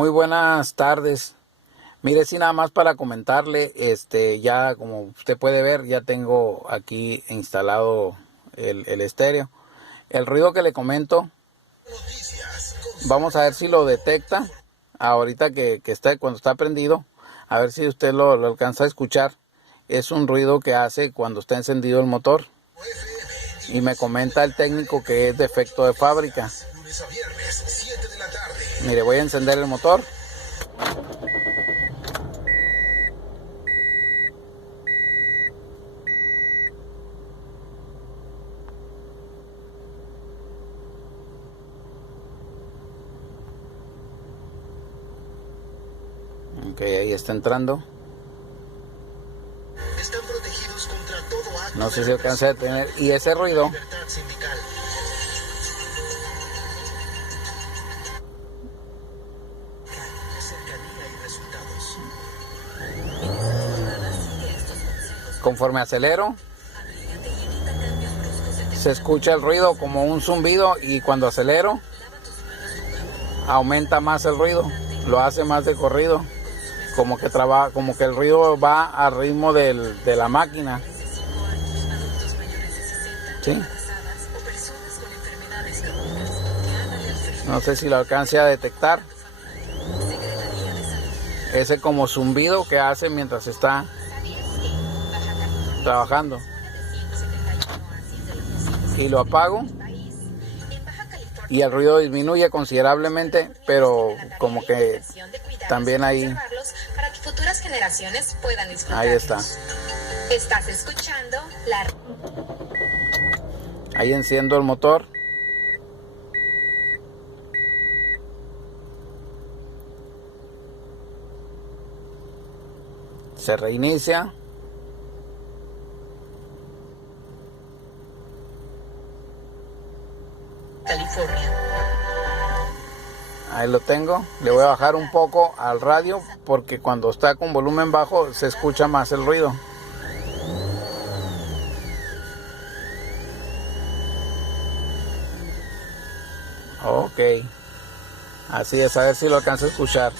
Muy buenas tardes. Mire, sí, nada más para comentarle, ya como usted puede ver, ya tengo aquí instalado el estéreo. El ruido que le comento, vamos a ver si lo detecta ahorita que está, cuando está prendido, a ver si usted lo alcanza a escuchar. Es un ruido que hace cuando está encendido el motor. Y me comenta el técnico que es defecto de fábrica. Mire, voy a encender el motor. Ok, ahí está entrando. Están protegidos contra todo acto No sé si alcancé a tener. Y ese ruido libertad sindical. Cercanía y resultados. conforme acelero, se escucha el ruido como un zumbido, y cuando acelero aumenta más el ruido, lo hace más de corrido, como que trabaja, como que el ruido va al ritmo de la máquina. ¿Sí? No sé si lo alcance a detectar. Ese como zumbido que hace mientras está trabajando. Y lo apago y el ruido disminuye considerablemente, pero como que también ahí. Para que futuras generaciones puedan disfrutar. Ahí está. Estás escuchando la... Ahí enciendo el motor. Se reinicia. California. Ahí lo tengo. Le voy a bajar un poco al radio porque cuando está con volumen bajo se escucha más el ruido. Ok. Así es, a ver si lo alcanzo a escuchar.